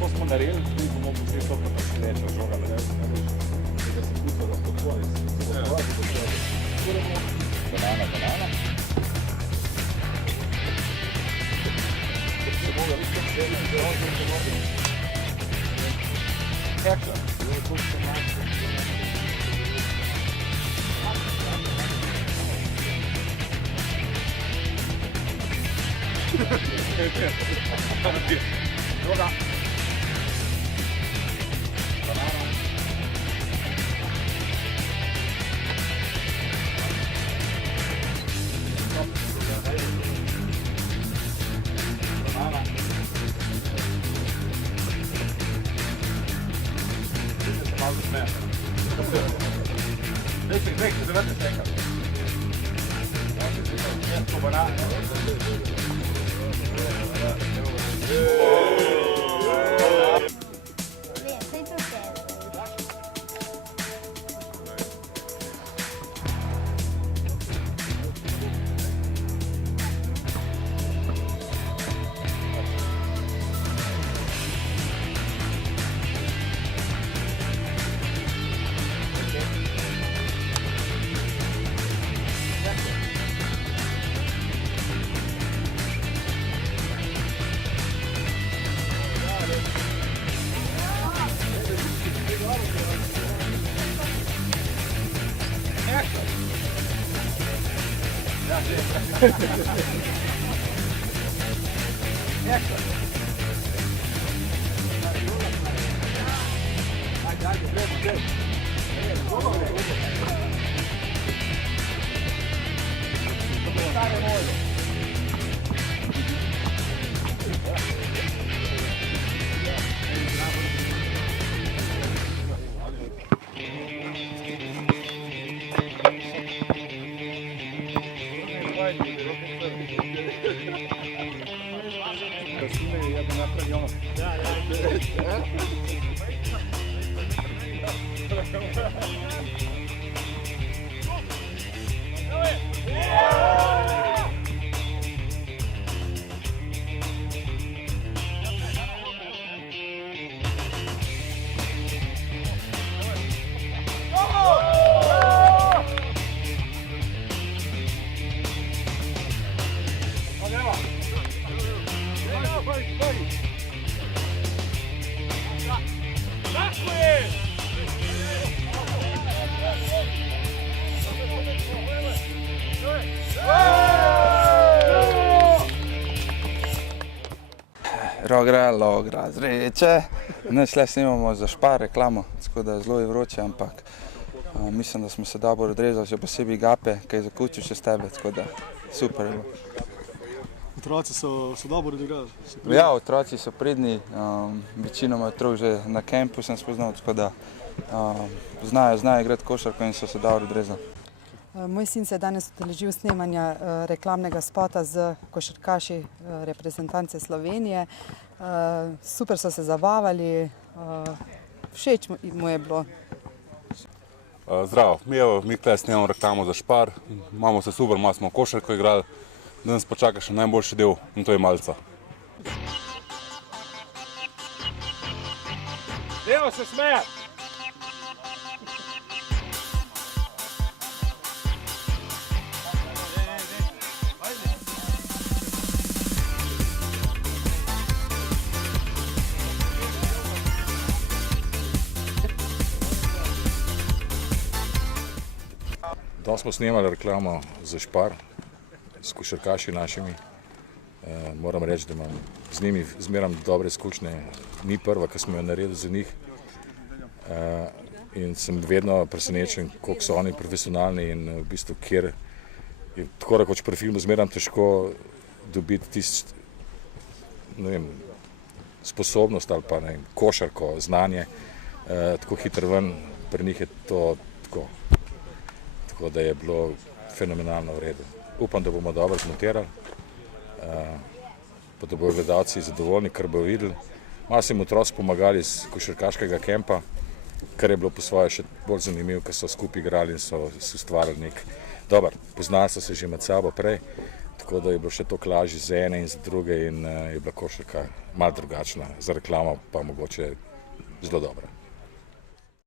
To smo naredili, tudi bomo poslali to, pa še več žoga. Banana. Žoga. Daj se zavrti štekam. Logra, zreče. Nič le snimamo za Spar reklamo, tako da zelo je vroče, ampak mislim, da smo se dobro odrezali, še posebej Gape, ki je zakučil čez tebe, tako da super je bilo. Otroci so dobro odigrali? Ja, otroci so pridni, večinoma otrok že na kempu sem spoznal, tako da znajo igrati košarko in so se dobro odrezali. Moj sin se je danes udeležil snemanja reklamnega spota z košarkaši reprezentance Slovenije. Super so se zabavali, všeč mu je bilo. Zdravo, mi tukaj snemamo reklamo za Spar, imamo se super, malo smo košarko igrali, danes pa čaka še najboljši del in to je malica. Evo se smejati! Danes smo snemali reklamo za Spar s košarkaši našimi. Moram reči, da imam z njimi zmeraj dobre izkušnje. Ni prva, ki smo jo naredili za njih. In sem vedno presenečen, koliko so oni profesionalni in v bistvu kjer je tako rekoč pri filmu zmeraj težko dobiti tisto, ne vem, sposobnost ali pa ne vem, košarko, znanje, tako hitro ven, pri njih je to tako. Tako da je bilo fenomenalno v redu. Upam, da bomo dobro zmontirali, pa da bodo gledalci zadovoljni, kar bodo videli. Malo so jim otroci pomagali iz košarkaškega kempa, kar je bilo po svoje še bolj zanimivo, ker so skupaj igrali in so ustvarjali nek. Dobar, poznali so se že med sabo prej, tako da je bilo še toliko lažje za ene in za druge in je bila košarka malo drugačna, za reklamo pa mogoče zelo dobra.